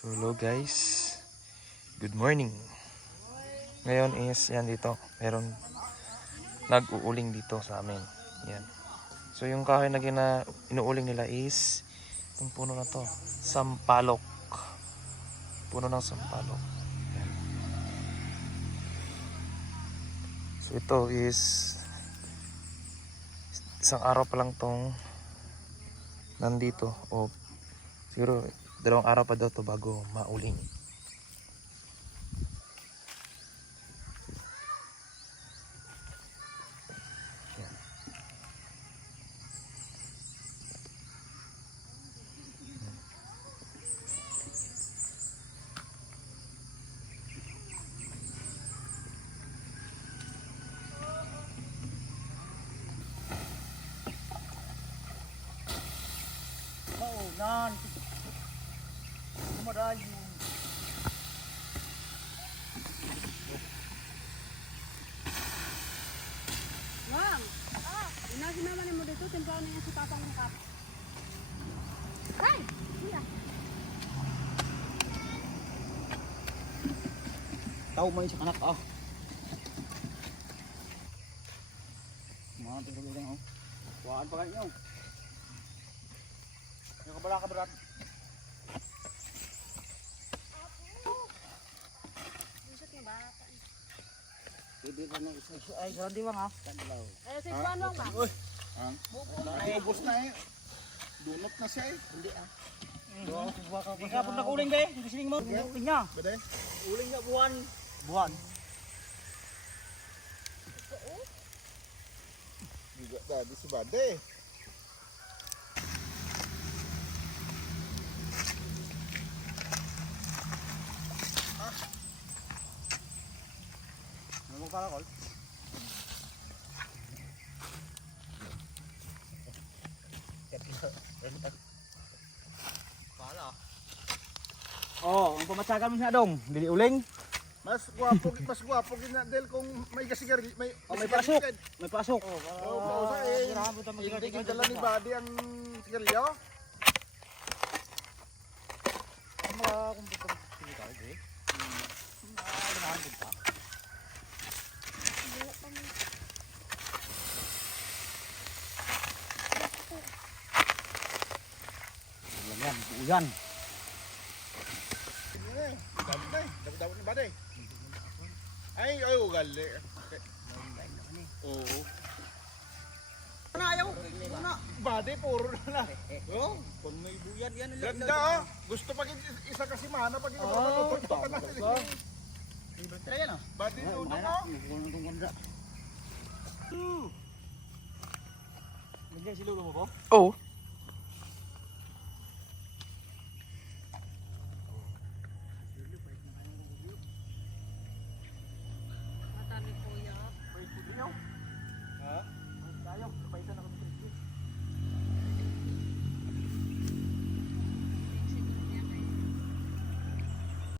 So hello guys, good morning. Ngayon is yan dito, meron nag-uuling dito sa amin. Yan. So yung kahoy na inuuling nila is itong puno na to, sampalok. Puno ng sampalok. Yan. So ito is isang araw pa lang tong nandito o siguro 2 araw pa daw to bago mauling. Nan, kumadayo. Wang, inagi naman mo dito, templado na yan si Papang Mukap. Ay, iya. Tao mo sa kanak ah. Mga tinggal lang oh. Waan pa kayo. Yung kabala ka brad. Busot nga bata. Pwede ba nang isa? Ay, sarang diwang ha. Tandalaw. Eh, si Juan Wang ba? Uy, ubos na eh. Dunot na siya eh. Hindi ah. Hindi ka pag nakuling ba eh. Hindi siling mo. Uling niya. Bade? Uling niya buwan. Buwan. Juga tadi si Bade. Ano para kol? Oh, ang pamatsagan mo siya dong. Dili uling. Mas gwapo ginadel kung may kasigar, may May pasok. May pasok. Oh, pausa eh. Hindi gidala ni Bade ang sigarilyo. Mga kumputong sili tayo eh. Yan, uyan. Dapat ni Bade. Ay, gali. Oo. Ano ayaw? Ano? Bade puro na. Oh, Kung may buyan yan. ganda ah. Gusto pag isa kasi mana pag ito pa na. Tara yan ah. Bade tutok oh. Nandiyan si Lolo mo po? Oh, Mata ni Kuya. Ha? Tayo, paisan ako